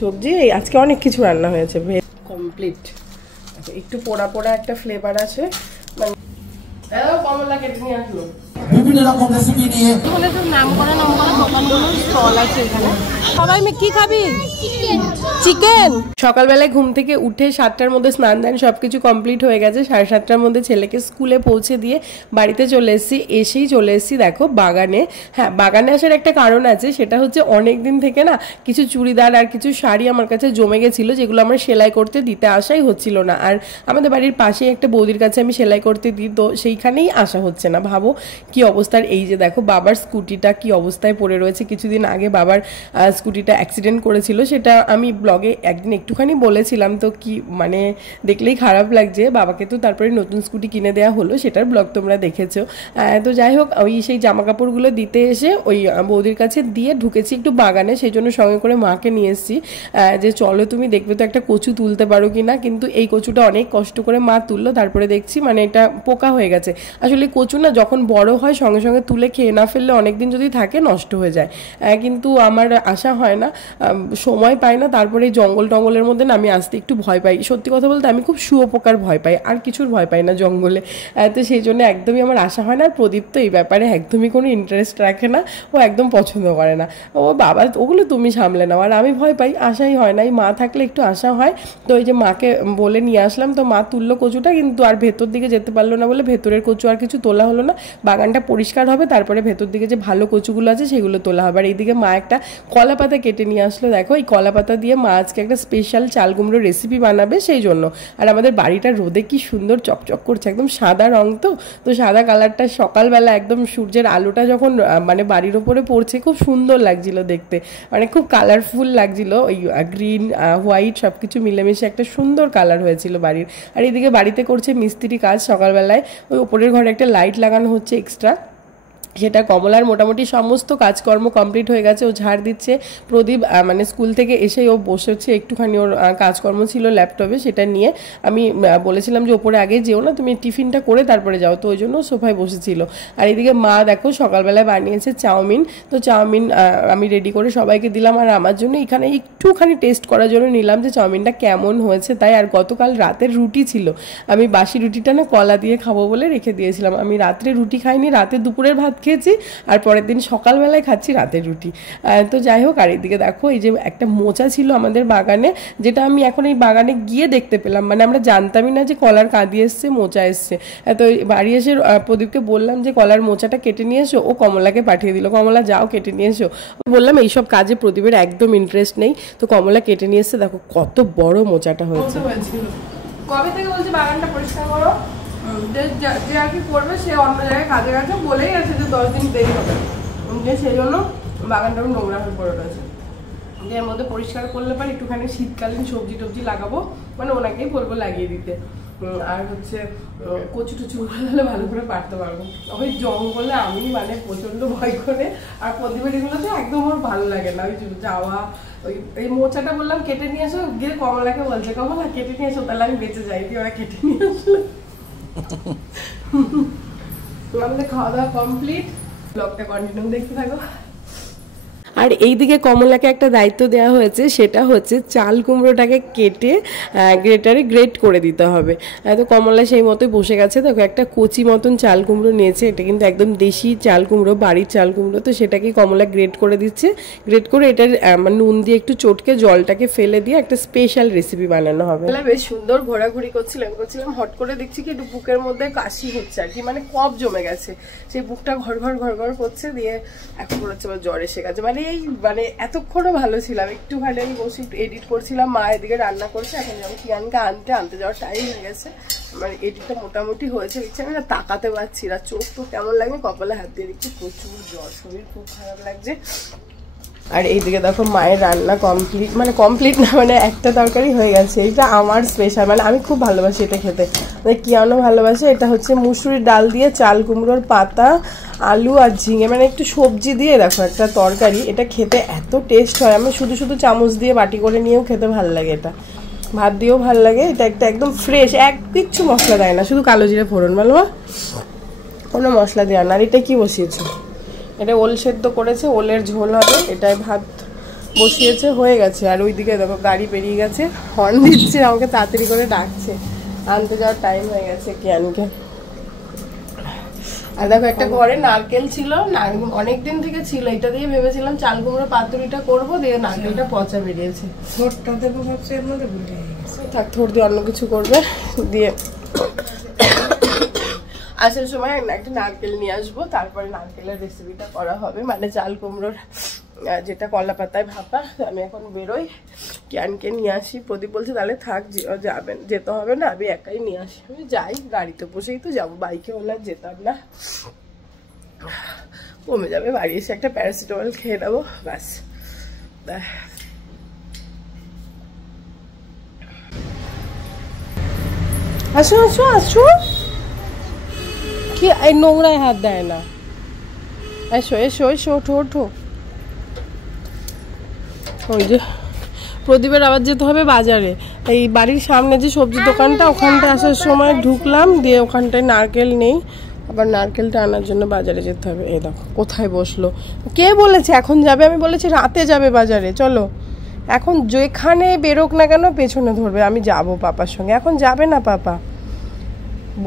সবজি আজকে অনেক কিছু রান্না হয়েছে, কমপ্লিট। আচ্ছা, একটু পোড়া পোড়া একটা ফ্লেভার আছে, মানে কমলা কেটে নিয়ে আসলো। বিভিন্ন রকম রেসিপি নিয়ে নাম করা দোকানগুলো স্টল আছে এখানে। সবাই কি খাবি? চিকেন। সকালবেলায় ঘুম থেকে উঠে 7টার মধ্যে স্নান দান সবকিছু কমপ্লিট হয়ে গেছে। 7:30টার মধ্যে ছেলেকে স্কুলে পৌঁছে দিয়ে বাড়িতে চলে এসেছি। এসেই চলে এসেছি দেখো বাগানে। হ্যাঁ, বাগানে আসার একটা কারণ আছে, সেটা হচ্ছে অনেক দিন থেকে না কিছু চুড়িদার আর কিছু শাড়ি আমার কাছে জমে গেছিলো, যেগুলো আমার সেলাই করতে দিতে আসাই হচ্ছিল না। আর আমাদের বাড়ির পাশেই একটা বৌদির কাছে আমি সেলাই করতে দিই, তো সেইখানেই আসা হচ্ছে না। ভাবো কি অবস্থার। এই যে দেখো বাবার স্কুটিটা কি অবস্থায় পড়ে রয়েছে। কিছুদিন আগে বাবার স্কুটিটা অ্যাক্সিডেন্ট করেছিল, সেটা আমি ব্লগে একদিন একটুখানি বলেছিলাম। তো কি মানে দেখলেই খারাপ লাগছে। বাবাকে তো তারপরে নতুন স্কুটি কিনে দেওয়া হলো, সেটার ব্লগ তোমরা দেখেছো। তো যাই হোক, ওই সেই জামা কাপড়গুলো দিতে এসে ওই বৌদির কাছে দিয়ে ঢুকেছি একটু বাগানে। সেই জন্য সঙ্গে করে মাকে নিয়ে এসেছি যে চলো তুমি দেখবে তো একটা কচু তুলতে পারো কি না। কিন্তু এই কচুটা অনেক কষ্ট করে মা তুললো, তারপরে দেখছি মানে এটা পোকা হয়ে গেছে। আসলে কচু না যখন বড় হয় সঙ্গে সঙ্গে তুলে খেয়ে না ফেললে অনেকদিন যদি থাকে নষ্ট হয়ে যায়। কিন্তু আমার আসা হয় না, সময় পাই না। তারপরে জঙ্গল টঙ্গলের মধ্যে না আমি আসতে একটু ভয় পাই। সত্যি কথা বলতে আমি খুব শুয়োপোকার ভয় পাই, আর কিছুর ভয় পাই না জঙ্গলে। তো সেই জন্য একদমই আমার আসা হয় না। আর প্রদীপ তো এই ব্যাপারে একদমই কোনো ইন্টারেস্ট রাখে না, ও একদম পছন্দ করে না। ও বাবা ওগুলো তুমি সামলে নাও, আর আমি ভয় পাই, আসাই হয় না। এই মা থাকলে একটু আসা হয়। তো এই যে মাকে বলে নিয়ে আসলাম, তো মা তুললো কচুটা, কিন্তু আর ভেতর দিকে যেতে পারলো না বলে ভেতরের কচু আর কিছু তোলা হলো না। বাগানটা পরিষ্কার হবে, তারপরে ভেতর দিকে যে ভালো কচুগুলো আছে সেগুলো তোলা হবে। আর এইদিকে মা একটা কলা পাতা কেটে নিয়ে আসলো। দেখো এই কলা পাতা দিয়ে মা আজকে একটা স্পেশাল চাল কুমড়ো রেসিপি বানাবে, সেই জন্য। আর আমাদের বাড়িটা রোদে কি সুন্দর চকচক করছে, একদম সাদা রং। তো সাদা কালারটা সকালবেলা একদম সূর্যের আলোটা যখন মানে বাড়ির ওপরে পড়ছে খুব সুন্দর লাগছিল দেখতে, মানে খুব কালারফুল লাগছিল। ওই গ্রিন হোয়াইট সব কিছু মিলেমিশে একটা সুন্দর কালার হয়েছিল বাড়ির। আর এইদিকে বাড়িতে করছে মিস্ত্রি কাজ সকালবেলায়। ওই ওপরের ঘরে একটা লাইট লাগানো হচ্ছে এক্সট্রা, সেটা কমলার মোটামুটি সমস্ত কাজকর্ম কমপ্লিট হয়ে গেছে। ও ঝাড় দিচ্ছে। প্রদীপ মানে স্কুল থেকে এসেই ও বসেছে একটুখানি, ওর কাজকর্ম ছিল ল্যাপটপে, সেটা নিয়ে আমি বলেছিলাম যে ওপরে আগে যেও না, তুমি টিফিনটা করে তারপরে যাও, তো ওই জন্য সোফায় বসেছিল। আর এদিকে মা দেখো সকালবেলায় বানিয়েছে চাউমিন। তো চাউমিন আমি রেডি করে সবাইকে দিলাম, আর আমার জন্য এখানে একটুখানি টেস্ট করার জন্য নিলাম যে চাউমিনটা কেমন হয়েছে তাই। আর গতকাল রাতের রুটি ছিল, আমি বাসি রুটিটা না কলা দিয়ে খাবো বলে রেখে দিয়েছিলাম। আমি রাত্রে রুটি খাইনি, রাতে দুপুরের ভাত খেয়েছি, আর পরের দিন সকালবেলায় খাচ্ছি রাতের রুটি। তো যাই হোক, আর এদিকে দেখো এই যে একটা মোচা ছিল আমাদের বাগানে, যেটা আমি এখন এই বাগানে গিয়ে দেখতে পেলাম। মানে আমরা জানতামই না যে কলার কাঁদি এসছে, মোচা এসছে। তো বাড়ি এসে প্রদীপকে বললাম যে কলার মোচাটা কেটে নিয়ে এসো, ও কমলাকে পাঠিয়ে দিল, কমলা যাও কেটে নিয়ে এসো। বললাম এইসব কাজে প্রদীপের একদম ইন্টারেস্ট নেই, তো কমলা কেটে নিয়ে এসছে। দেখো কত বড় মোচাটা হয়েছে। কবে থেকে বলছে বাগানটা পরিষ্কার করো, যে আর কি করবে সে অন্য জায়গায় কাজে কাজে বলেই আছে যে 10 দিন দেরি হবে, যে সেই জন্য বাগানটা নোংরা হয়ে পড়ে রয়েছে। যে এর মধ্যে পরিষ্কার করলে পরে একটুখানি শীতকালীন সবজি টবজি লাগাবো, মানে ওনাকেই বলবো লাগিয়ে দিতে। আর হচ্ছে কচু টচু হলে ভালো করে পারতে পারবো। ওই জঙ্গলে আমি মানে প্রচন্ড ভয় করে, আর প্রদীপের এগুলোতে একদম আমার ভালো লাগে না। ওই যাওয়া, ওই এই মোচাটা বললাম কেটে নিয়ে আসো, গিয়ে কমলাকে বলছে কমলা কেটে নিয়ে এসো, তাহলে আমি বেঁচে যাই। দিয়ে ওরা কেটে নিয়ে আসলো। আমাদের খাওয়া দাওয়া কমপ্লিট, ব্লগটা কন্টিনিউ দেখতে থাকো। আর এইদিকে কমলাকে একটা দায়িত্ব দেওয়া হয়েছে, সেটা হচ্ছে চাল কুমড়োটাকে কেটে গ্রেটারে গ্রেট করে দিতে হবে। তো কমলা সেই মতোই বসে গেছে। দেখো একটা কচি মতন চাল কুমড়ো নিয়েছে, এটা কিন্তু একদম দেশি চাল কুমড়ো, বাড়ির চাল কুমড়ো। তো সেটাকে কমলা গ্রেট করে দিচ্ছে। গ্রেট করে এটার নুন দিয়ে একটু চটকে জলটাকে ফেলে দিয়ে একটা স্পেশাল রেসিপি বানানো হবে। বেশ সুন্দর ঘোরাঘুরি করছিলাম, হট করে দেখছি কি একটু বুকের মধ্যে কাশি হচ্ছে আর কি, মানে কফ জমে গেছে, সেই বুকটা ঘর ঘর ঘর ঘর করছে। দিয়ে এখন হচ্ছে জ্বর এসে গেছে। মানে এতক্ষণও ভালো ছিলাম, একটুখানি আমি বসে একটু এডিট করছিলাম, মা এদিকে রান্না করছে। এখন যাবো কিয়ানকে আনতে যাওয়ার টাইম হয়ে গেছে। আমার এডিটটা মোটামুটি হয়েছে, দেখছি আমি না তাকাতে পারছি না, চোখ তো কেমন লাগে, কপালে হাত দিয়ে দেখছি প্রচুর জ্বর, শরীর খুব খারাপ লাগছে। আর এইদিকে দেখো মায়ের রান্না কমপ্লিট, মানে কমপ্লিট না, মানে একটা তরকারি হয়ে গেছে। এটা আমার স্পেশাল, মানে আমি খুব ভালোবাসি এটা খেতে, মানে কিয়ানো ভালোবাসে। এটা হচ্ছে মুসুরির ডাল দিয়ে চাল কুমড়োর পাতা, আলু আর ঝিঙে, মানে একটু সবজি দিয়ে দেখো একটা তরকারি। এটা খেতে এত টেস্ট হয়, আমি শুধু শুধু চামচ দিয়ে বাটি করে নিয়েও খেতে ভালো লাগে, এটা ভাত দিয়েও ভালো লাগে। এটা একটা একদম ফ্রেশ, কিচ্ছু মশলা দেয় না, শুধু কালো জিরে ফোড়ন, বলো কোনো মশলা দেওয়া না। আর এটা কি বসিয়েছে? এটা ওল সেদ্ধ করেছে, ওলের ঝোল হবে, এটাই ভাত বসিয়েছে, হয়ে গেছে। আর ওইদিকে দেখো গাড়ি বেরিয়ে গেছে, হর্ন দিচ্ছে, আমাকে তাড়াতাড়ি করে ডাকছে, আনতে যাওয়ার টাইম হয়ে গেছে কিয়ানকে। আর দেখো একটা ঘরে নারকেল ছিল, অনেকদিন থেকে ছিল, এটা দিয়ে ভেবেছিলাম চাল কুমড়ো পাতুরিটা করবো, দিয়ে নারকেলটা পচা বেরিয়েছে। থোড়টা দেবো ভাবছি, এর মধ্যে ভুলে গেছে, থাক থোড় দিয়ে অন্য কিছু করবে। দিয়ে আসার সময় একটা নারকেল নিয়ে আসবো, তারপরে নারকেলের রেসিপিটা করা হবে, মানে চাল কুমড়োর যেটা কলা পাতায় ভাপা। আমি এখন বেরোই, ক্যানকে নিয়ে আসি। প্রদীপ বলছে তাহলে থাক, যাবেন, যেতে হবে না, আমি একাই নিয়ে আসি। আমি যাই, গাড়িতে বসেই তো যাবো, বাইকে হলে আর যেতাম না, কমে যাবে। বাড়ি এসে একটা প্যারাসিটামল খেয়ে নেবো, ব্যাস। আসো আসো আসো, কি এই নোংরায় হাত দেয় না, এসো এসো এসো, ওঠো ওঠো। ওই যে প্রদীপের আবার যেতে হবে বাজারে, এই বাড়ির সামনে যে সবজি দোকানটা, ওখানটায় আসার সময় ঢুকলাম, দিয়ে ওখানটায় নারকেল নেই, আবার নারকেলটা আনার জন্য বাজারে যেতে হবে। এই দেখো কোথায় বসলো, কে বলেছে এখন যাবে? আমি বলেছি রাতে যাবে বাজারে, চলো। এখন যেখানে বেরোক না কেন পেছনে ধরবে, আমি যাব পাপার সঙ্গে। এখন যাবে না, পাপা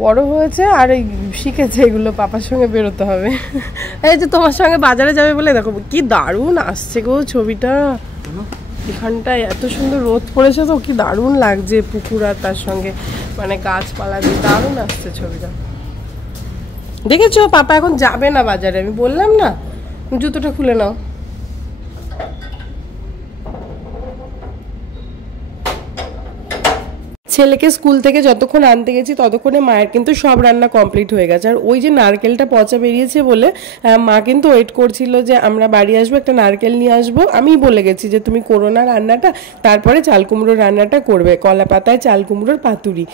বড় হয়েছে আর এই শিখেছে এগুলো, পাপার সঙ্গে বেরোতে হবে। এই যে তোমার সঙ্গে বাজারে যাবে বলে, দেখো কি দারুণ আসছে গো ছবিটা, এখানটায় এত সুন্দর রোদ পড়েছে তো, কি দারুণ লাগছে পুকুর আর তার সঙ্গে মানে গাছপালা দিয়ে, দারুণ আসছে ছবিটা। দেখেছো পাপা এখন যাবে না বাজারে, আমি বললাম না। জুতোটা খুলে নাও। ছেলেকে স্কুল থেকে যতক্ষণ আনতে গেছি ততক্ষণে মায়ের কিন্তু সব রান্না কমপ্লিট হয়ে গেছে। আর ওই যে নারকেলটা পচা বেরিয়েছে বলে মা কিন্তু ওয়েট করছিল যে আমরা বাড়ি আসবো, একটা নারকেল নিয়ে আসবো। আমি বলে গেছি যে তুমি করো না রান্নাটা, তারপরে চাল কুমড়োর রান্নাটা করবে, কলা পাতায় চাল কুমড়োর পাতুরি।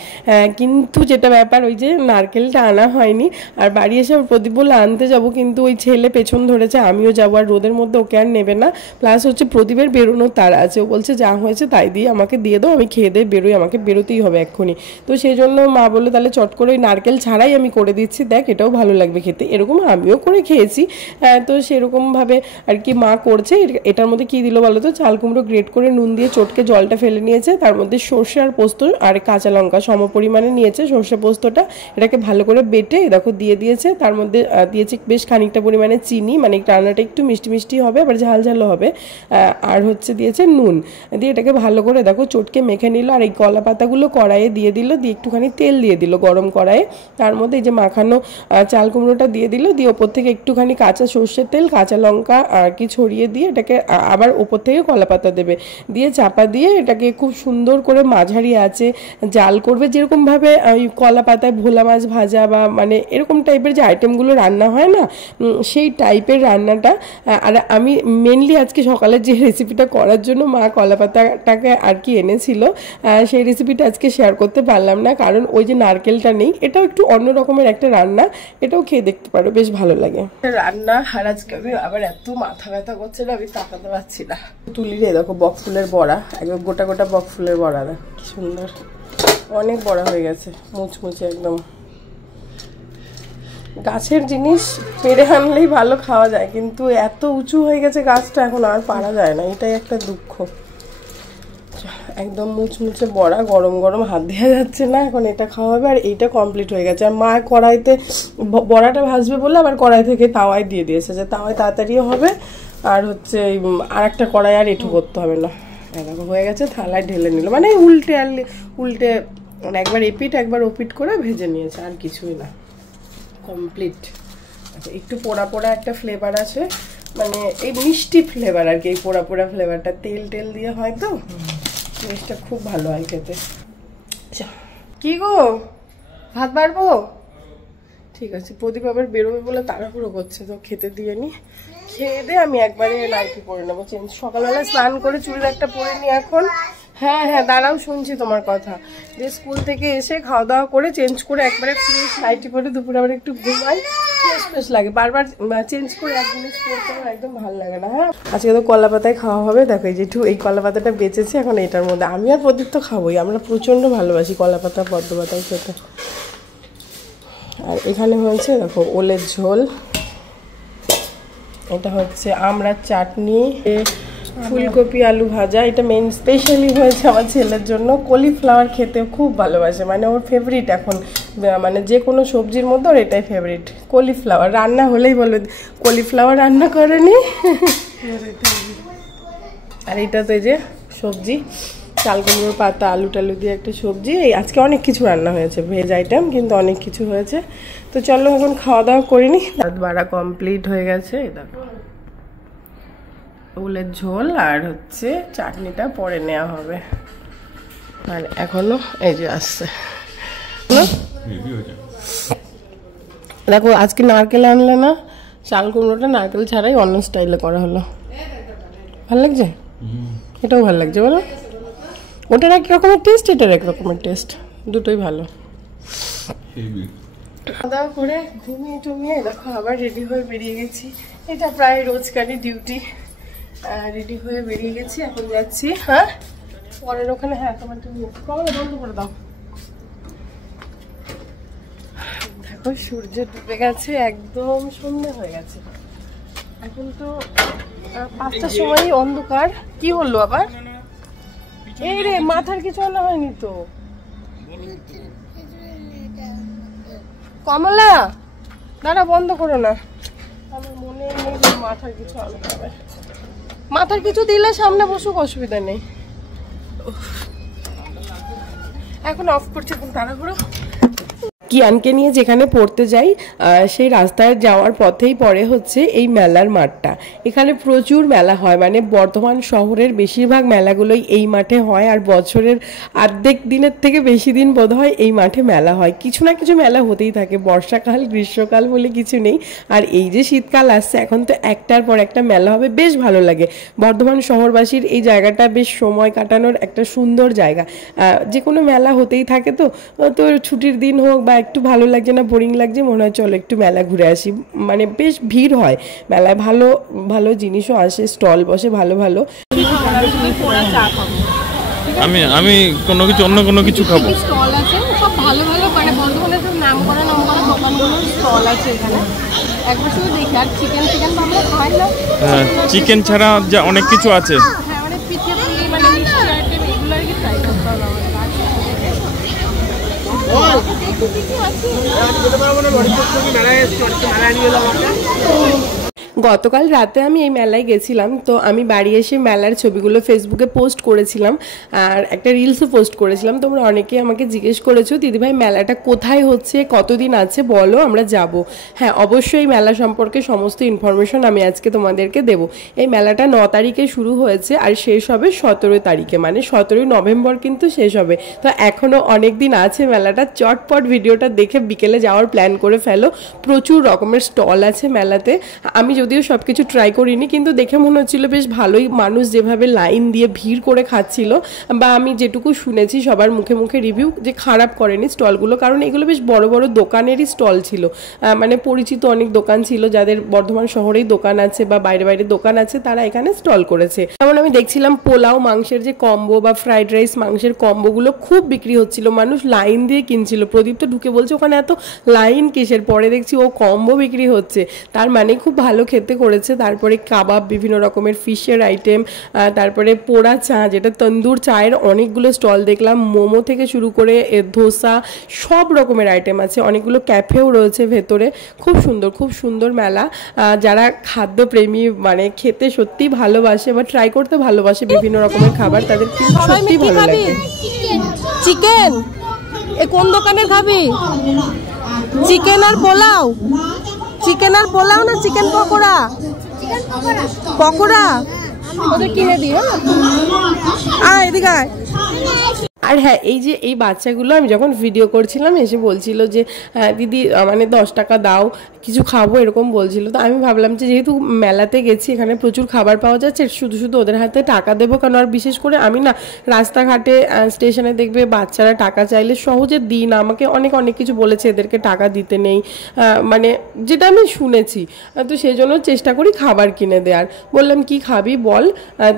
কিন্তু যেটা ব্যাপার, ওই যে নারকেলটা আনা হয়নি। আর বাড়ি এসে প্রদীপ বলে আনতে যাবো, কিন্তু ওই ছেলে পেছন ধরেছে, আমিও যাবো, আর রোদের মধ্যে ওকে আর নেবে না। প্লাস হচ্ছে প্রদীপের বেরোনোর তাড়া আছে, ও বলছে যা হয়েছে তাই দিয়ে আমাকে দিয়ে দাও, আমি খেয়ে দিয়ে বেরোই, আমাকে বেরোতেই হবে এক্ষুনি। তো সেই জন্য মা বললো তাহলে চট করে ওই নারকেল ছাড়াই আমি করে দিচ্ছি, দেখ এটাও ভালো লাগবে খেতে। এরকম আমিও করে খেয়েছি। তো সেরকমভাবে আর কি মা করছে। এটার মধ্যে কি দিল বলো তো, চাল কুমড়ো গ্রেট করে নুন দিয়ে চটকে জলটা ফেলে নিয়েছে, তার মধ্যে সর্ষে আর পোস্ত আর কাঁচা লঙ্কা সম পরিমাণে নিয়েছে, সর্ষে পোস্তটা এটাকে ভালো করে বেটে দেখো দিয়ে দিয়েছে। তার মধ্যে দিয়েছে বেশ খানিকটা পরিমাণে চিনি, মানে রান্নাটা একটু মিষ্টি মিষ্টি হবে, আবার ঝাল ঝালও হবে। আর হচ্ছে দিয়েছে নুন, দিয়ে এটাকে ভালো করে দেখো চটকে মেখে নিল। আর এই কলা পাতাগুলো কড়াইয়ে দিয়ে দিল, দিয়ে একটুখানি তেল দিয়ে দিল গরম কড়াইয়ে, তার মধ্যে এই যে মাখানো চাল কুমড়োটা দিয়ে দিল, দিয়ে ওপর থেকে একটুখানি কাঁচা সর্ষের তেল কাঁচা লঙ্কা আর কি ছড়িয়ে দিয়ে এটাকে আবার ওপর থেকে কলা পাতা দেবে, দিয়ে চাপা দিয়ে এটাকে খুব সুন্দর করে মাঝারি আঁচে জাল করবে, যেরকমভাবে ওই কলা পাতায় ভোলা মাছ ভাজা বা মানে এরকম টাইপের যে আইটেমগুলো রান্না হয় না, সেই টাইপের রান্নাটা। আর আমি মেনলি আজকে সকালের যে রেসিপিটা করার জন্য মা কলা পাতাটাকে আর কি এনেছিল, সেই রেসিপিটা আজকে শেয়ার করতে পারলাম না, কারণ ওই যে নারকেলটা নেই। এটাও একটু অন্য রকমের একটা রান্না, এটাও খেয়ে দেখতে পারো, বেশ ভালো লাগে রান্না। আর আজকে আমি আবার এত মাথা ব্যথা করছে না, আমি তাকাতে পারছি না। তুলি রে দেখো বক ফুলের বড়া, একদম গোটা গোটা বক ফুলের বড়া, দেখ কি সুন্দর, অনেক বড়া হয়ে গেছে, মুচমুচে একদম। গাছের জিনিস পেরে আনলেই ভালো খাওয়া যায়, কিন্তু এত উঁচু হয়ে গেছে গাছটা, এখন আর পারা যায় না, এটাই একটা দুঃখ। একদম মুচমুচে বড়া, গরম গরম হাত দেওয়া যাচ্ছে না, এখন এটা খাওয়া হবে। আর এইটা কমপ্লিট হয়ে গেছে। আর মা কড়াইতে বড়াটা ভাজবে বলে আবার কড়াই থেকে তাওয়ায় দিয়ে দিয়েছে, যে তাওয়ায় তাড়াতাড়িও হবে, আর হচ্ছে আর একটা কড়াই আর এটু করতে হবে না। এরকম হয়ে গেছে, থালায় ঢেলে নিল, মানে উল্টে মানে একবার এপিট একবার ওপিট করে ভেজে নিয়েছে, আর কিছুই না, কমপ্লিট। একটু পোড়া পোড়া একটা ফ্লেভার আছে, মানে এই মিষ্টি ফ্লেভার আর কি, এই পোড়া পোড়া ফ্লেভারটা তেল টেল দিয়ে হয় তো, জিনিসটা খুব ভালো হয় খেতে। কি গো ভাত বাড়বো? ঠিক আছে, প্রদীপ আবার বেরোবে বলে তাড়াহুড়ো করছে, তো খেতে দিয়ে নি, খেয়ে দে আমি একবারে নাইটি পরে নেবো চেঞ্জ। সকালবেলা স্নান করে চুড়িদারটা পরে নি এখন। হ্যাঁ হ্যাঁ দাঁড়াও, শুনছি তোমার কথা। যে স্কুল থেকে এসে খাওয়া দাওয়া করে চেঞ্জ করে একবারে ফ্রেশ নাইটি পরে দুপুরে আবার একটু ঘুমাই, ফ্রেশ ফ্রেশ লাগে। বারবার চেঞ্জ করে এক জিনিস পরতে আমার একদম ভালো লাগে না। হ্যাঁ আজকে তো কলা পাতায় খাওয়া হবে, দেখো এই যেটু এই কলা পাতাটা বেঁচেছে এখন, এটার মধ্যে আমি আর প্রদীপ তো খাবোই, আমরা প্রচণ্ড ভালোবাসি কলা পাতা পদ্ম পাতায় খেতে। আর এখানে হয়েছে দেখো ওলের ঝোল, এটা হচ্ছে আমড়ার চাটনি, ফুলকপি আলু ভাজা, এটা মেন স্পেশালি হয়েছে আমার ছেলের জন্য। কলিফ্লাওয়ার খেতে খুব ভালোবাসে, মানে ওর ফেভারিট এখন, মানে যে কোনো সবজির মধ্যে ওর এটাই ফেভারিট, কলিফ্লাওয়ার। রান্না হলেই বলবে কলিফ্লাওয়ার রান্না করেনি। আর এটা তো এই যে সবজি, চাল কুমড়োর পাতা, আলু টালু দিয়ে একটা সবজি। এই আজকে অনেক কিছু রান্না হয়েছে, ভেজ আইটেম কিন্তু অনেক কিছু হয়েছে। তো চলো এখন খাওয়া দাওয়া করিনি। রাত বাড়া কমপ্লিট হয়ে গেছে। এই দেখো উলের ঝোল আর হচ্ছে চাটনিটা পরে নেওয়া হবে। আর এখনো এই যে আসছে। দেখো আজকে নারকেল আনলে না, চাল কুমড়োটা নারকেল ছাড়াই অন্য স্টাইলে করা হলো। ভালো লাগছে, এটাও ভালো লাগছে বলো। ওটার এক রকমের টেস্ট, এটার এক রকমের টেস্ট, দুটোই ভালো। খাওয়া দাওয়া করে ঘুমিয়ে টুমিয়ে দেখো আবার রেডি হয়ে বেরিয়ে গেছি। এটা প্রায় রোজকারই ডিউটি। রেডি হয়ে বেরিয়ে গেছি, এখন যাচ্ছি। হ্যাঁ পরের ওখানে, হ্যাঁ তোমার তুমি বন্ধ করে দাও। দেখো সূর্য ডুবে গেছে, একদম সন্ধ্যা হয়ে গেছে। এখন তো 5টার সময় অন্ধকার। কি হলো আবার? এই রে মাথার কিছু আনা হয়নি তো। কমলা দাঁড়া, বন্ধ করো না, আমার মনে নেই মাথার কিছু আনতে হবে। মাথার কিছু দিলে সামনে বসুক, অসুবিধা নেই। এখন অফ করছে, এখন তাড়াহুড়ো। কিয়ানকে নিয়ে যেখানে পড়তে যাই সেই রাস্তায় যাওয়ার পথেই পড়ে হচ্ছে এই মেলার মাঠটা। এখানে প্রচুর মেলা হয়, মানে বর্ধমান শহরের বেশিরভাগ মেলাগুলোই এই মাঠে হয়। আর বছরের অর্ধেক দিনের থেকে বেশি দিন বোধহয় এই মাঠে মেলা হয়। কিছু না কিছু মেলা হতেই থাকে, বর্ষাকাল গ্রীষ্মকাল বলে কিছু নেই। আর এই যে শীতকাল আসছে, এখন তো একটার পর একটা মেলা হবে, বেশ ভালো লাগে। বর্ধমান শহরবাসীর এই জায়গাটা বেশ সময় কাটানোর একটা সুন্দর জায়গা। যে কোনো মেলা হতেই থাকে, তো ছুটির দিন হোক বা একটু ভালো লাগছে না, বোরিং লাগছে, মনে হয় চলো একটু মেলা ঘুরে আসি। মানে বেশ ভিড় হয় মেলায়, ভালো ভালো জিনিসও আসে, স্টল বসে ভালো ভালো। আমি কোনো কিছু অন্য কোনো কিছু খাবো। স্টল আছে সব ভালো ভালো, মানে বর্ধমানের সব নামকরা দোকানগুলোর স্টল আছে এখানে। একবার শুধু দেখি। আর চিকেন তো আমরা খাই না, চিকেন ছাড়া যা অনেক কিছু আছে। হ্যাঁ অনেক পিঠে পুলি, মানে মিষ্টি আইটেম, এগুলো আর কি ট্রাই করতে হবে আমাদের। গতকাল রাতে আমি এই মেলায় গেছিলাম, তো আমি বাড়ি এসে মেলার ছবিগুলো ফেসবুকে পোস্ট করেছিলাম আর একটা রিলসও পোস্ট করেছিলাম। তোমরা অনেকেই আমাকে জিজ্ঞেস করেছো দিদিভাই মেলাটা কোথায় হচ্ছে, কতদিন আছে বলো, আমরা যাব। হ্যাঁ অবশ্যই এই মেলা সম্পর্কে সমস্ত ইনফরমেশন আমি আজকে তোমাদেরকে দেব। এই মেলাটা 9 তারিখে শুরু হয়েছে আর শেষ হবে 17 তারিখে, মানে 17 নভেম্বর কিন্তু শেষ হবে। তো এখনও অনেক দিন আছে মেলাটা। চটপট ভিডিওটা দেখে বিকেলে যাওয়ার প্ল্যান করে ফেলো। প্রচুর রকমের স্টল আছে মেলাতে। আমি যদিও সব কিছু ট্রাই করিনি, কিন্তু দেখে মনে হচ্ছিল বেশ ভালোই। মানুষ যেভাবে লাইন দিয়ে ভিড় করে খাচ্ছিল, বা আমি যেটুকু শুনেছি সবার মুখে মুখে রিভিউ, যে খারাপ করেনি স্টলগুলো, কারণ এগুলো বেশ বড় বড় দোকানেরই স্টল ছিল। মানে পরিচিত অনেক দোকান ছিল, যাদের বর্ধমান শহরেই দোকান আছে বা বাইরে বাইরে দোকান আছে, তারা এখানে স্টল করেছে। যেমন আমি দেখছিলাম পোলাও মাংসের যে কম্বো বা ফ্রাইড রাইস মাংসের কম্বোগুলো খুব বিক্রি হচ্ছিল, মানুষ লাইন দিয়ে কিনছিল। প্রদীপ তো ঢুকে বলছে ওখানে এত লাইন কিসের, পরে দেখছি ও কম্বো বিক্রি হচ্ছে, তার মানে খুব ভালো খেতে করেছে। তারপরে কাবাব, বিভিন্ন রকমের ফিশের আইটেম, তারপরে পোড়া চা, যেটা তন্দুর চায়ের অনেকগুলো স্টল দেখলাম, মোমো থেকে শুরু করে ধোসা, সব রকমের আইটেম আছে। অনেকগুলো ক্যাফেও রয়েছে ভেতরে। খুব সুন্দর মেলা। যারা খাদ্যপ্রেমী, মানে খেতে সত্যি ভালোবাসে বা ট্রাই করতে ভালোবাসে বিভিন্ন রকমের খাবার, তাদের সত্যি ভালো লাগে। চিকেন কোন দোকানের খাবি? চিকেন আর পোলাও, চিকেন আর পোলাও না চিকেন পকোড়া? পকোড়া ওদের কিনে দিও। এদিকে আয়। আর হ্যাঁ, এই যে এই বাচ্চাগুলো আমি যখন ভিডিও করছিলাম এসে বলছিল যে দিদি মানে 10 টাকা দাও, কিছু খাবো, এরকম বলছিল। তো আমি ভাবলাম যে যেহেতু মেলাতে গেছি, এখানে প্রচুর খাবার পাওয়া যাচ্ছে, শুধু ওদের হাতে টাকা দেবো কেন। আর বিশেষ করে আমি না রাস্তাঘাটে স্টেশনে দেখবে বাচ্চারা টাকা চাইলে সহজে দিই না, আমাকে অনেক কিছু বলেছে এদেরকে টাকা দিতে নেই, মানে যেটা আমি শুনেছি। তো সেই জন্য চেষ্টা করি খাবার কিনে দেওয়ার। বললাম কি খাবি বল,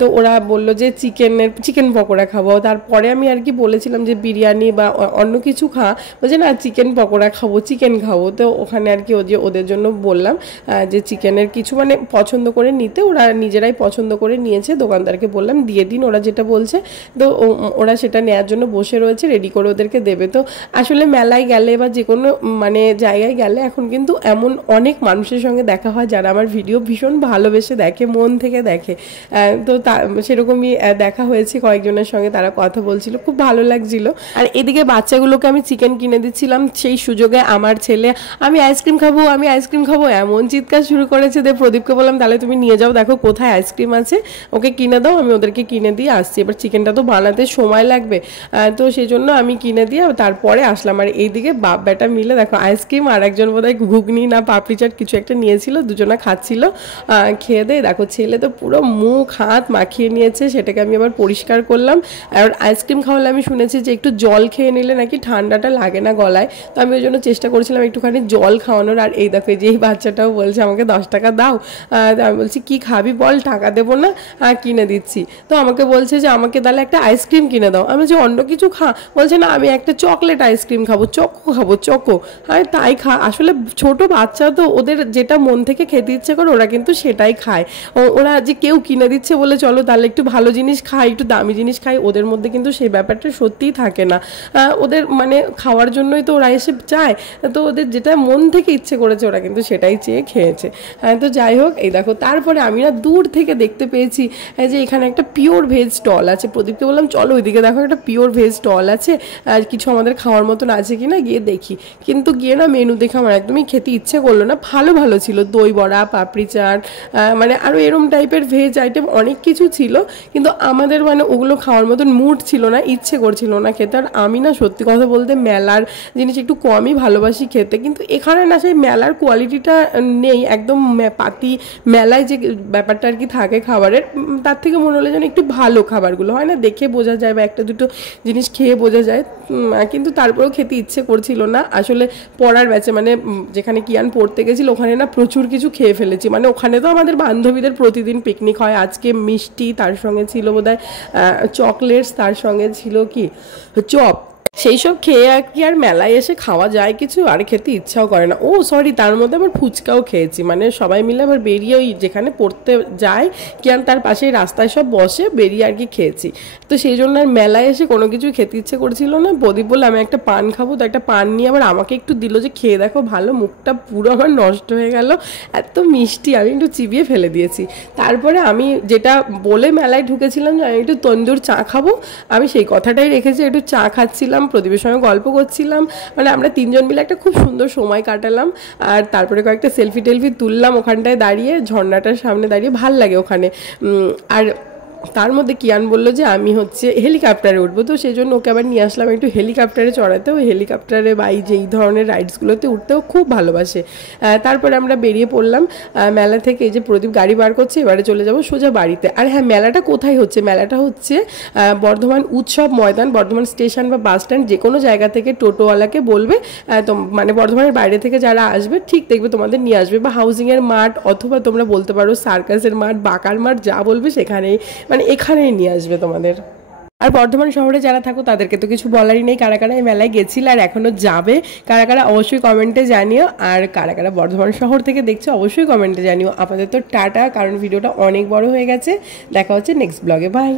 তো ওরা বললো যে চিকেন পকোড়া খাবো। তারপরে আমি আর কি বলেছিলাম যে বিরিয়ানি বা অন্য কিছু খা, বলছে না চিকেন পকোড়া খাবো, চিকেন খাবো। তো ওখানে আর কি ওদের জন্য বললাম যে চিকেনের কিছু মানে পছন্দ করে নিতে, ওরা নিজেরাই পছন্দ করে নিয়েছে, দোকানদারকে বললাম দিয়ে দিন ওরা যেটা বলছে। তো ওরা সেটা নেওয়ার জন্য বসে রয়েছে, রেডি করে ওদেরকে দেবে। তো আসলে মেলায় গেলে বা যে কোনো মানে জায়গায় গেলে এখন কিন্তু এমন অনেক মানুষের সঙ্গে দেখা হয় যারা আমার ভিডিও ভীষণ ভালোবেসে দেখে, মন থেকে দেখে। তো সেরকমই দেখা হয়েছে কয়েকজনের সঙ্গে, তারা কথা বলছিল, খুব ভালো লাগছিল। আর এদিকে বাচ্চাগুলোকে আমি চিকেন কিনে দিচ্ছিলাম, সেই সুযোগে আমার ছেলে আমি আইসক্রিম খাবো, আমি আইসক্রিম খাবো এমন চিৎকার শুরু করেছে। প্রদীপকে বললাম তাহলে তুমি নিয়ে যাও, দেখো কোথায় আইসক্রিম আছে, ওকে কিনে দাও, আমি ওদেরকে কিনে দিয়ে আসছি। এবার চিকেনটা তো বানাতে সময় লাগবে, তো সেই জন্য আমি কিনে দিয়ে তারপরে আসলাম। আর এইদিকে বাপ বেটা মিলে দেখো আইসক্রিম আর একজন বোধহয় ঘুগনি না পাপড়ি চাট কিছু একটা নিয়েছিল, দুজনা খাচ্ছিল। খেয়ে দিয়ে দেখো ছেলে তো পুরো মুখ হাত মাখিয়ে নিয়েছে, সেটাকে আমি আবার পরিষ্কার করলাম। আর আইসক্রিম খাওয়ালে আমি শুনেছি যে একটু জল খেয়ে নিলে নাকি ঠান্ডাটা লাগে না গলায়, তো আমি ওই জন্য চেষ্টা করছিলাম একটুখানি জল খাওয়ানোর। আর এই দেখো যে এই বাচ্চাটাও বলছে আমাকে 10 টাকা দাও, আমি বলছি কি খাবি বল, টাকা দেবো না, কিনে দিচ্ছি। তো আমাকে বলছে যে আমাকে তাহলে একটা আইসক্রিম কিনে দাও, আমি যে অন্য কিছু খা, বলছে না আমি একটা চকলেট আইসক্রিম খাবো, চকো খাবো, চকো। আর তাই আসলে ছোট বাচ্চা তো ওদের যেটা মন থেকে খেতে ইচ্ছে করে ওরা কিন্তু সেটাই খায়। ওরা যে কেউ কিনে দিচ্ছে বলে চলো তাহলে একটু ভালো জিনিস খাই, একটু দামি জিনিস খাই, ওদের মধ্যে কিন্তু সেই ব্যাপারটা সত্যিই থাকে না। ওদের মানে খাওয়ার জন্যই তো ওরা এসে চায়, তো ওদের যেটা মন থেকে ইচ্ছে করেছে ওরা কিন্তু সেটাই চেয়ে খেয়েছে। তো যাই হোক, এই দেখো তারপরে আমি না দূর থেকে দেখতে পেয়েছি যে এখানে একটা পিওর ভেজ স্টল আছে। প্রদীপকে বললাম চলো ওইদিকে দেখো একটা পিওর ভেজ স্টল আছে, আর কিছু আমাদের খাওয়ার মতন আছে কিনা গিয়ে দেখি। কিন্তু গিয়ে না মেনু দেখে আমার একদমই খেতে ইচ্ছে করলো না। ভালো ভালো ছিল, দই বড়া, পাপড়ি চাট, মানে আরও এরম টাইপের ভেজ আইটেম অনেক কিছু ছিল, কিন্তু আমাদের মানে ওগুলো খাওয়ার মতন মুড ছিল না, ইচ্ছে করছিল না খেতে। আর আমি না সত্যি কথা বলতে মেলার জিনিস একটু কমই ভালোবাসি খেতে, কিন্তু এখানে না সেই মেলার কোয়ালিটিটা নেই একদম। পাতি মেলায় যে ব্যাপারটা আর কি থাকে খাবারের, তার থেকে মনে হলো যেন একটু ভালো খাবারগুলো হয় না, দেখে বোঝা যায় বা একটা দুটো জিনিস খেয়ে বোঝা যায়, কিন্তু তারপরেও খেতে ইচ্ছে করছিল না। আসলে পড়ার ব্যাচে মানে যেখানে কিয়ান পড়তে গেছিল ওখানে না প্রচুর কিছু খেয়ে ফেলেছি। মানে ওখানে তো আমাদের বান্ধবীদের প্রতিদিন পিকনিক হয়, আজকে মিষ্টি, তার সঙ্গে ছিল বোধহয় চকলেটস, তার সঙ্গে ছিল কি চপ, সেই সব খেয়ে আর কি আর মেলায় এসে খাওয়া যায় কিছু, আর খেতে ইচ্ছাও করে না। ও সরি, তার মধ্যে আবার ফুচকাও খেয়েছি, মানে সবাই মিলে আবার বেরিয়ে ওই যেখানে পড়তে যায় কিয়ান তার পাশেই রাস্তায় সব বসে, বেরিয়ে আর কি খেয়েছি। তো সেই জন্য আর মেলায় এসে কোনো কিছু খেতে ইচ্ছে করছিল না। প্রদীপ বললে আমি একটা পান খাবো, তো একটা পান নিয়ে আবার আমাকে একটু দিল যে খেয়ে দেখো ভালো, মুখটা পুরো আমার নষ্ট হয়ে গেল, এত মিষ্টি, আমি একটু চিবিয়ে ফেলে দিয়েছি। তারপরে আমি যেটা বলে মেলায় ঢুকেছিলাম যে আমি একটু তন্দুর চা খাবো, আমি সেই কথাটাই রেখেছি, একটু চা খাচ্ছিলাম, প্রদীপের সঙ্গে গল্প করছিলাম, মানে আমরা তিনজন মিলে একটা খুব সুন্দর সময় কাটালাম। আর তারপরে কয়েকটা সেলফি টেলফি তুললাম ওখানটায় দাঁড়িয়ে, ঝর্ণাটার সামনে দাঁড়িয়ে, ভাল লাগে ওখানে। আর তার মধ্যে কিয়ান বললো যে আমি হচ্ছে হেলিকপ্টারে উঠবো, তো সেই জন্য ওকে আবার নিয়ে আসলাম একটু হেলিকপ্টারে চড়াতে। ওই হেলিকপ্টারে বা এই ধরনের রাইডসগুলোতে উঠতেও খুব ভালোবাসে। তারপরে আমরা বেরিয়ে পড়লাম মেলা থেকে। এই যে প্রদীপ গাড়ি বার করছে, এবারে চলে যাবো সোজা বাড়িতে। আর হ্যাঁ, মেলাটা কোথায় হচ্ছে? মেলাটা হচ্ছে বর্ধমান উৎসব ময়দান, বর্ধমান স্টেশন বা বাস স্ট্যান্ড যে কোনো জায়গা থেকে টোটোওয়ালাকে বলবে, তো মানে বর্ধমানের বাইরে থেকে যারা আসবে ঠিক দেখবে তোমাদের নিয়ে আসবে, বা হাউজিংয়ের মাঠ, অথবা তোমরা বলতে পারো সার্কাসের মাঠ, বাঁকার মাঠ, যা বলবে সেখানেই মানে এখানেই নিয়ে আসবে তোমাদের। আর বর্ধমান শহরে যারা থাকো তাদেরকে তো কিছু বলারই নেই, কারা কারা এই মেলায় গেছিলে আর এখনো যাবে, কারা কারা অবশ্যই কমেন্টে জানিও। আর কারা কারা বর্ধমান শহর থেকে দেখছো অবশ্যই কমেন্টে জানিও। আপাতত টাটা, কারণ ভিডিওটা অনেক বড় হয়ে গেছে। দেখা হচ্ছে নেক্সট ব্লগে, বাই।